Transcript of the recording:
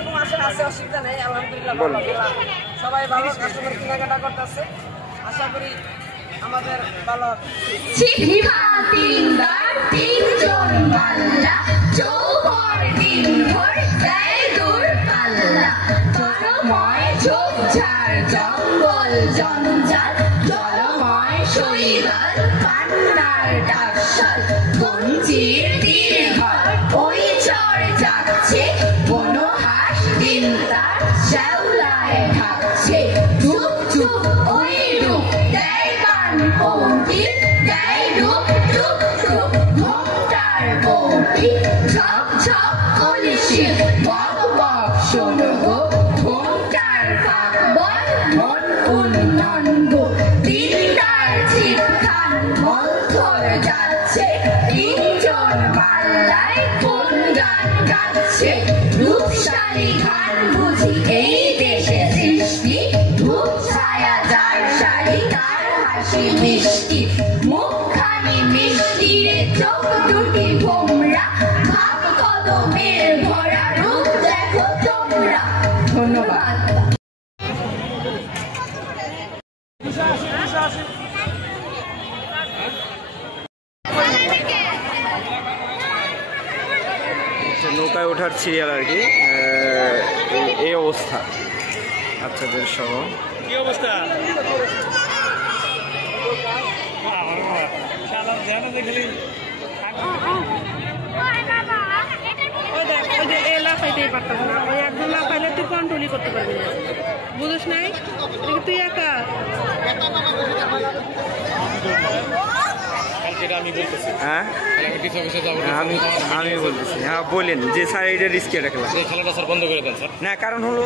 এরকম আসলে আছে, অসুবিধা নেই, আলহামদুলিল্লাহ সবাই ভালো কাস্টমার কেনাকাটা করতেছে। আশা করি আমাদের ভালো জঙ্গল জঞ্জাল জলময় শৈবাল পান্নার ডাকশাল কঞ্চির তীরঘর ওই চর যাচ্ছে কোনো হাঁস দিন তার শ্যাওলায় ঢাকছে চুপ চুপ ওই রূপ দেয় কান কৌটির দেয় রূপ টুপ টুপ ঘোমটার কৌটি ঝপ ঝপ কলিশি বক বক শোনো গো ঘোমটার ফাঁক বল মন উন্নন্দ তিনটার চিৎখান মন্থর যাচ্ছে তিনজন পাল্লায় কোন গান গাচ্ছে রূপসালী খান বুঝি এই দেশে সৃষ্টি ধূপ ছায়া যার শাড়ি তার হাসি মিষ্টি মুখখানি মিষ্টি রে চোখ দুটি ভোমরা ভাব কদমের ভরা রূপ দেখো তোমরা। ধন্যবাদ। নৌকায় ওঠার সিরিয়াল আর কি, এই অবস্থা বাচ্চাদের সহ। কি অবস্থা? তুই কন্ট্রোলই করতে পারবি না, বুঝিস নাই? তুই একা হ্যাঁ আমি বলতেছি, হ্যাঁ বলেন যে স্যার এটা রিস্কি একটা খেলা, খেলাটা স্যার বন্ধ করে দেন স্যার। না কারণ হলো